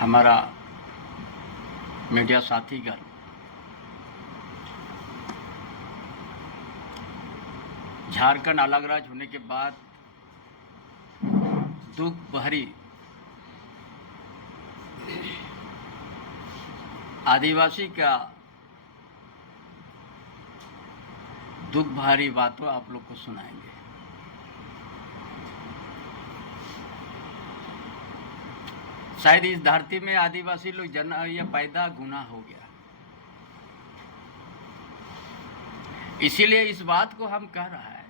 हमारा मीडिया साथीगण झारखंड अलग राज्य होने के बाद दुख भरी आदिवासी का दुख भरी बातों आप लोग को सुनाएंगे। शायद इस धरती में आदिवासी लोग जन्म या पैदा गुनाह हो गया, इसीलिए इस बात को हम कह रहा है।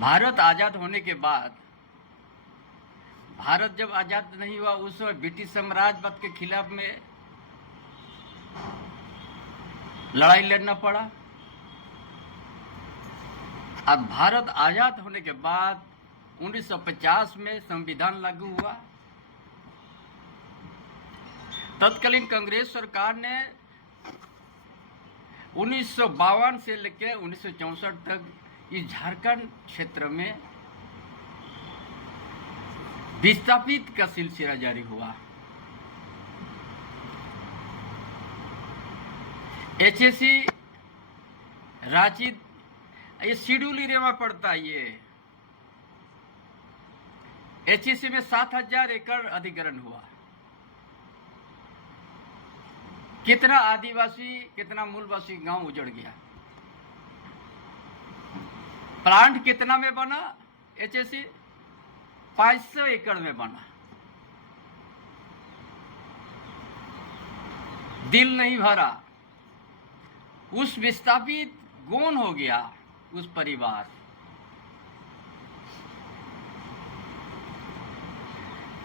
भारत आजाद होने के बाद, भारत जब आजाद नहीं हुआ उस समय ब्रिटिश साम्राज्यवाद के खिलाफ में लड़ाई लड़ना पड़ा। अब भारत आजाद होने के बाद 1950 में संविधान लागू हुआ। तत्कालीन कांग्रेस सरकार ने 1952 से लेकर 1964 तक इस झारखंड क्षेत्र में विस्थापित का सिलसिला जारी हुआ। एचएसी रांची, ये शेड्यूल एरिया में पड़ता है। ये एचएसी में 7000 एकड़ अधिग्रहण हुआ। कितना आदिवासी, कितना मूलवासी गांव उजड़ गया। प्लांट कितना में बना? एचएसी 500 एकड़ में बना। दिल नहीं भरा, उस विस्थापित गौन हो गया उस परिवार।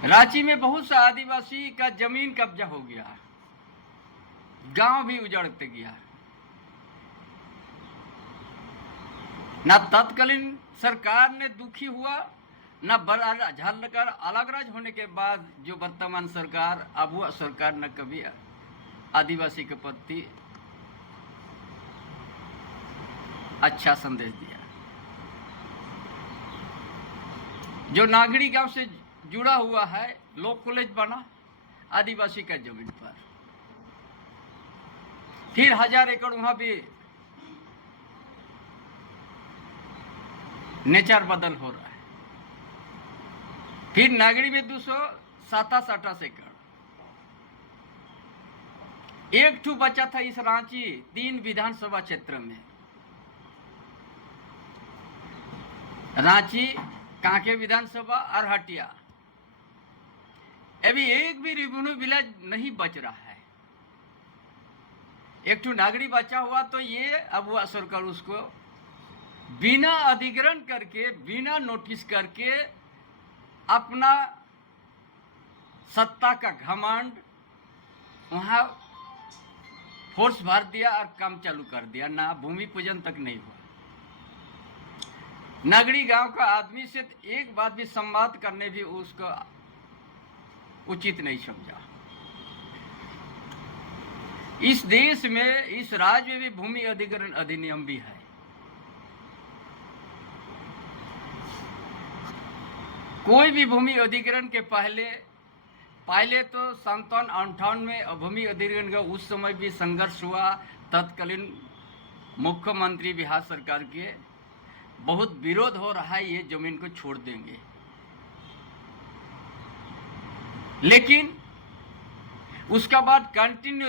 रांची में बहुत सा आदिवासी का जमीन कब्जा हो गया, गांव भी उजड़ते गया। ना तत्कालीन सरकार ने दुखी हुआ, ना झारखंड अलग राज्य होने के बाद जो वर्तमान सरकार, अब वह सरकार न कभी आदिवासी के प्रति अच्छा संदेश दिया। जो नागरी गांव से जुड़ा हुआ है, लॉ कॉलेज बना आदिवासी का जमीन पर। फिर 1000 एकड़ वहां भी नेचर बदल हो रहा है। फिर नागरी में 227 एकड़। एक ठू बचा था इस रांची 3 विधानसभा क्षेत्र में, रांची, कांके विधानसभा और हटिया। अभी एक भी रेवेन्यू विलेज नहीं बच रहा है। एक ठू नागरी बचा हुआ, तो ये अब वह सरकार उसको बिना अधिग्रहण करके, बिना नोटिस करके अपना सत्ता का घमंड वहां फोर्स भर दिया और काम चालू कर दिया। ना भूमि पूजन तक नहीं हुआ। नगरी गांव का आदमी से एक बात भी संवाद करने भी उसको उचित नहीं समझा। इस देश में, इस राज्य में भी भूमि अधिग्रहण अधिनियम भी है। कोई भी भूमि अधिग्रहण के पहले तो 57-58 में भूमि अधिग्रहण का उस समय भी संघर्ष हुआ। तत्कालीन मुख्यमंत्री बिहार सरकार के बहुत विरोध हो रहा है, ये जमीन को छोड़ देंगे। लेकिन उसका बाद कंटिन्यू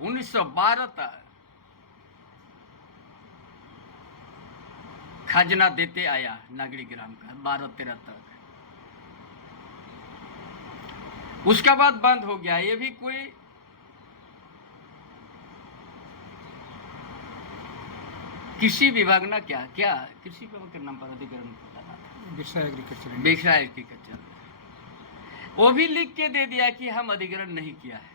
1912 तक खजना देते आया नागरी ग्राम का, 12-13 तक। उसका बाद बंद हो गया। ये भी कोई कृषि विभाग ना क्या कृषि विभाग के नाम पर अधिग्रहण होता था, बिरसा एग्रीकल्चर, वो भी लिख के दे दिया कि हम अधिग्रहण नहीं किया है।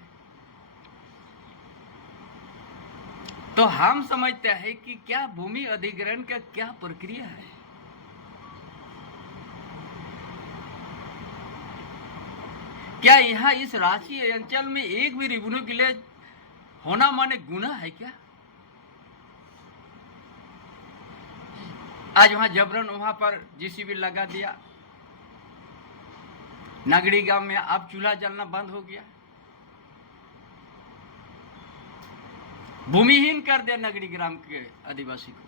तो हम समझते हैं कि क्या भूमि अधिग्रहण का क्या प्रक्रिया है। क्या यहाँ इस रांची अंचल में एक भी रेवेन्यू विलेज होना माने गुनाह है क्या? आज वहां जबरन वहां पर जेसीबी लगा दिया, नगड़ी गांव में अब चूल्हा जलना बंद हो गया। भूमिहीन कर दिया नगड़ी ग्राम के आदिवासी को।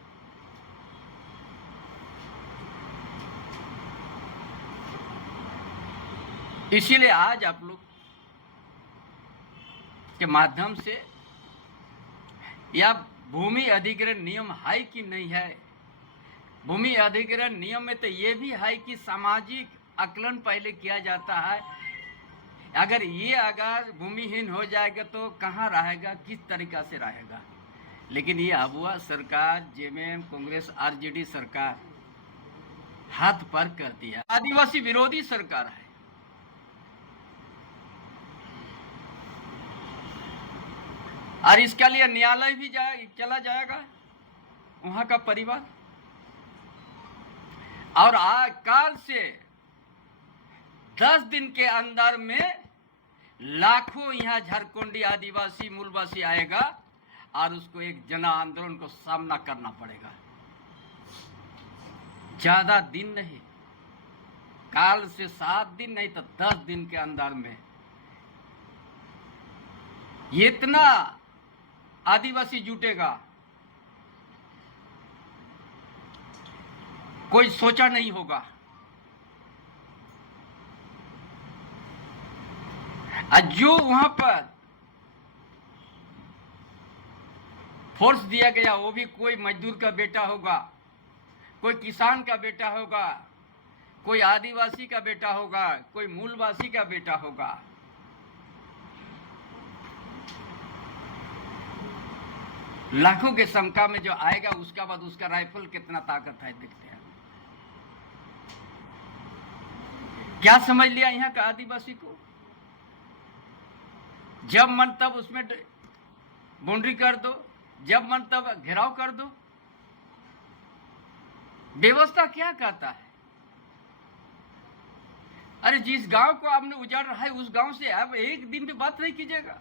इसीलिए आज आप लोग के माध्यम से या भूमि अधिग्रहण नियम है कि नहीं है। भूमि अधिग्रहण नियम में तो ये भी है कि सामाजिक आकलन पहले किया जाता है। अगर भूमिहीन हो जाएगा तो कहाँ रहेगा, किस तरीका से रहेगा। लेकिन ये अबुआ सरकार, जेएमएम, कांग्रेस, आरजेडी सरकार हाथ पर कर दिया। आदिवासी विरोधी सरकार है। और इसके लिए न्यायालय भी चला जाएगा वहां का परिवार। और काल से 10 दिन के अंदर में लाखों यहाँ झारखंडी आदिवासी मूलवासी आएगा और उसको एक जन आंदोलन को सामना करना पड़ेगा। ज्यादा दिन नहीं, काल से 7 दिन नहीं तो 10 दिन के अंदर में इतना आदिवासी जुटेगा, कोई सोचा नहीं होगा। जो वहां पर फोर्स दिया गया वो भी कोई मजदूर का बेटा होगा, कोई किसान का बेटा होगा, कोई आदिवासी का बेटा होगा, कोई मूलवासी का बेटा होगा। लाखों के संख्या में जो आएगा, उसका बाद उसका राइफल कितना ताकत है देखते हैं। क्या समझ लिया यहाँ का आदिवासी को? जब मन तब उसमें बाउंड्री कर दो, जब मन तब घेराव कर दो। व्यवस्था क्या कहता है? अरे जिस गांव को आपने उजाड़ रहा है उस गांव से अब एक दिन भी बात नहीं कीजिएगा।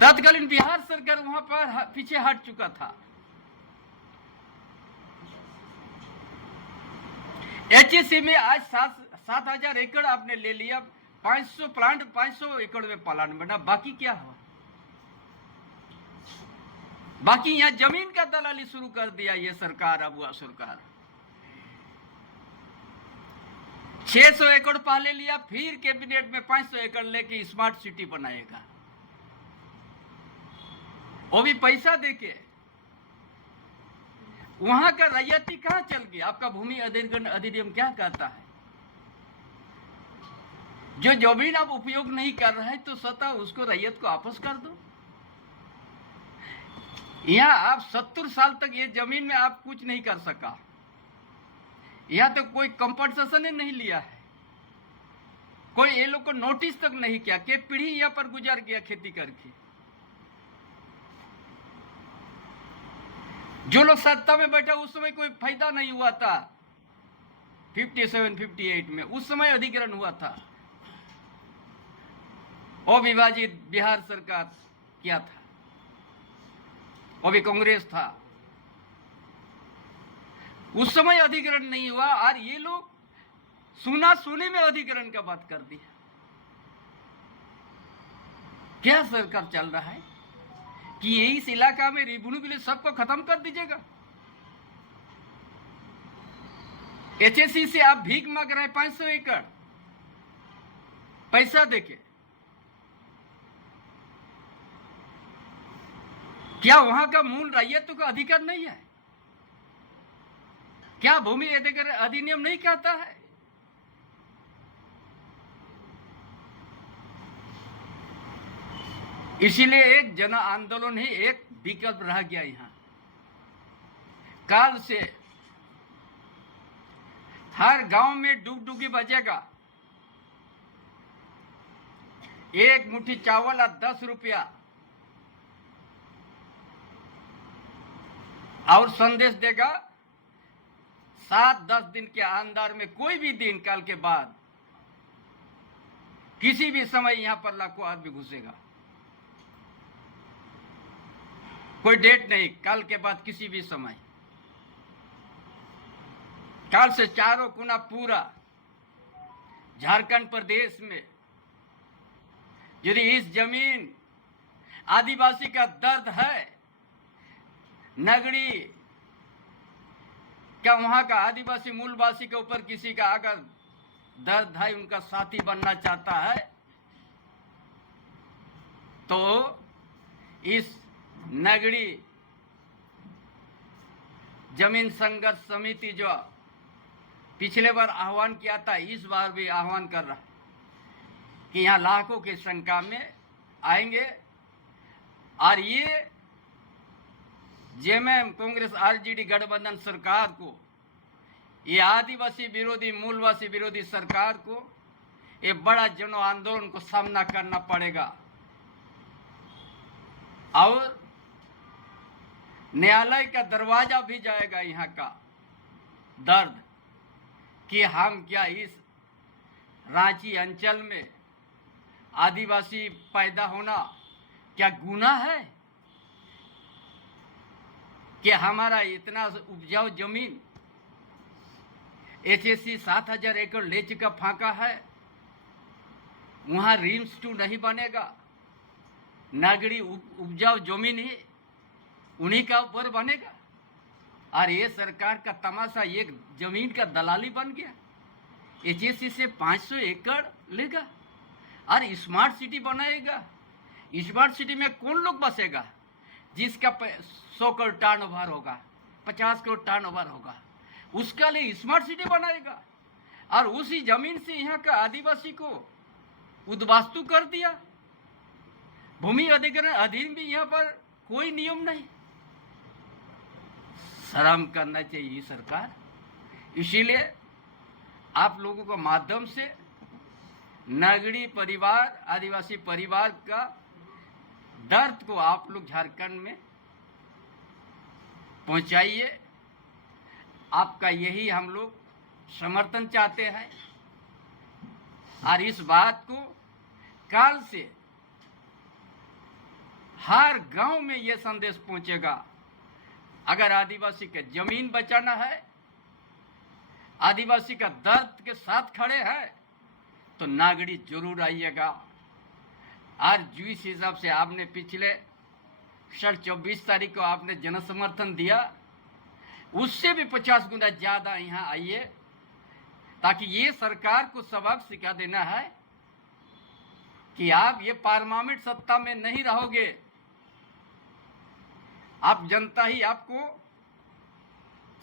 तत्कालीन बिहार सरकार वहां पर पीछे हट चुका था। एचएसी में आज 7,000 एकड़ आपने ले लिया, 500 प्लांट 500 एकड़ में प्लांट बना, बाकी क्या हुआ? बाकी यहां जमीन का दलाली शुरू कर दिया ये सरकार, अबुआ सरकार। 600 एकड़ पहले लिया, फिर कैबिनेट में 500 एकड़ लेके स्मार्ट सिटी बनाएगा, वो भी पैसा देके। वहां का रैयती कहां चल गया? आपका भूमि अधिग्रहण अधिनियम क्या कहता है? जो जमीन आप उपयोग नहीं कर रहे तो सत्ता उसको रैयत को वापस कर दो। यहां आप 70 साल तक ये जमीन में आप कुछ नहीं कर सका। यहां तो कोई कंपनसेशन ही नहीं लिया है, कोई ये लोग को नोटिस तक नहीं किया कि पीढ़ी यहां पर गुजर गया खेती करके। जो लोग सत्ता में बैठे उस समय कोई फायदा नहीं हुआ था। 57-58 में उस समय अधिग्रहण हुआ था, अविभाजित बिहार सरकार किया था, वो भी कांग्रेस था। उस समय अधिग्रहण नहीं हुआ और ये लोग सुना सुनी में अधिग्रहण का बात कर दिया। क्या सरकार चल रहा है कि ये इस इलाका में रेवेन्यू बिल सबको खत्म कर दीजिएगा? एचएससी से आप भीख मांग रहे हैं 500 एकड़ पैसा देके। क्या वहां का मूल रैयतों का अधिकार नहीं है? क्या भूमि अधिग्रहण अधिनियम नहीं कहता है? इसीलिए एक जन आंदोलन ही एक विकल्प रह गया। यहां काल से हर गांव में डुगडुगी बजेगा। एक मुट्ठी चावल 10 रुपया और संदेश देगा 7-10 दिन के अंदर में, कोई भी दिन काल के बाद किसी भी समय यहां पर लाखों आदमी घुसेगा। कोई डेट नहीं, कल के बाद किसी भी समय। काल से चारों कोना पूरा झारखंड प्रदेश में यदि इस जमीन आदिवासी का दर्द है, नगरी क्या वहां का आदिवासी मूलवासी के ऊपर किसी का अगर दर्द है, उनका साथी बनना चाहता है, तो इस नगरी जमीन संघर्ष समिति जो पिछले बार आह्वान किया था, इस बार भी आह्वान कर रहा कि यहाँ लाखों की संख्या में आएंगे और ये जेएमएम कांग्रेस आरजेडी गठबंधन सरकार को, ये आदिवासी विरोधी मूलवासी विरोधी सरकार को ये बड़ा जन आंदोलन को सामना करना पड़ेगा और न्यायालय का दरवाजा भी जाएगा यहाँ का दर्द कि हम क्या इस रांची अंचल में आदिवासी पैदा होना क्या गुनाह है कि हमारा इतना उपजाऊ जमीन एचएससी 7,000 एकड़ ले चुका फांका है, वहां रिम्स 2 नहीं बनेगा, नगरी उपजाऊ जमीन ही उन्हीं का ऊपर बनेगा और ये सरकार का तमाशा एक जमीन का दलाली बन गया। एचएससी से 500 एकड़ लेगा और स्मार्ट सिटी बनाएगा। स्मार्ट सिटी में कौन लोग बसेगा? जिसका 100 करोड़ टर्नओवर होगा, 50 करोड़ टर्नओवर होगा, उसका लिए स्मार्ट सिटी बनाएगा और उसी जमीन से यहाँ का आदिवासी को उद्वास्तु कर दिया। भूमि अधिग्रहण अधीन भी यहाँ पर कोई नियम नहीं। शर्म करना चाहिए सरकार। इसीलिए आप लोगों के माध्यम से नगरी परिवार, आदिवासी परिवार का दर्द को आप लोग झारखंड में पहुंचाइए। आपका यही हम लोग समर्थन चाहते हैं और इस बात को काल से हर गांव में यह संदेश पहुंचेगा। अगर आदिवासी के जमीन बचाना है, आदिवासी का दर्द के साथ खड़े हैं, तो नागरी जरूर आइएगा। और जिस हिसाब से आपने पिछले साल 24 तारीख को आपने जन समर्थन दिया, उससे भी 50 गुना ज्यादा यहाँ आइए, ताकि ये सरकार को सबक सिखा देना है कि आप ये पार्लियामेंट सत्ता में नहीं रहोगे, आप जनता ही आपको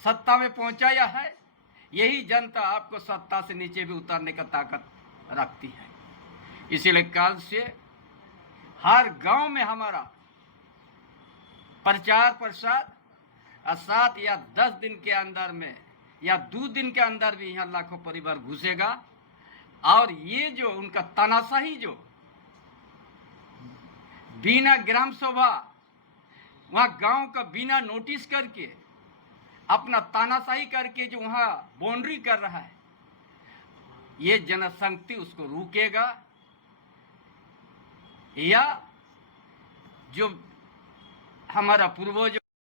सत्ता में पहुंचाया है। यही जनता आपको सत्ता से नीचे भी उतारने का ताकत रखती है। इसीलिए कल से हर गांव में हमारा प्रचार प्रसार 7 या 10 दिन के अंदर में या 2 दिन के अंदर भी यहाँ लाखों परिवार घुसेगा और ये जो उनका तानाशाही जो बिना ग्राम सभा वहाँ गांव का बिना नोटिस करके अपना तानाशाही करके जो वहाँ बाउंड्री कर रहा है, ये जनशक्ति उसको रोकेगा या जो हमारा पूर्वज